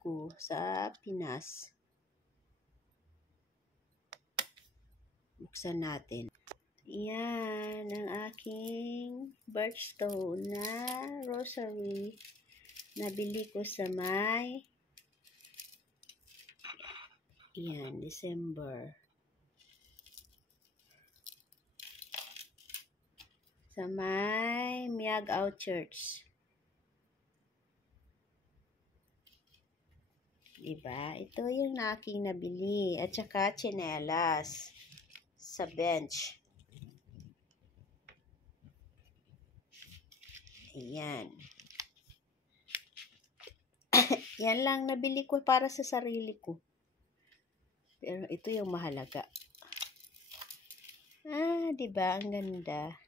ko sa Pinas. Buksan natin. Yan ang aking birthstone na rosary. Nabili ko sa may December. Sa may Miagao Church. Diba? Ito yung aking nabili. At saka tsinelas sa bench. Ayan. Yan lang nabili ko para sa sarili ko. Pero ito yung mahalaga. Diba? Ang ganda.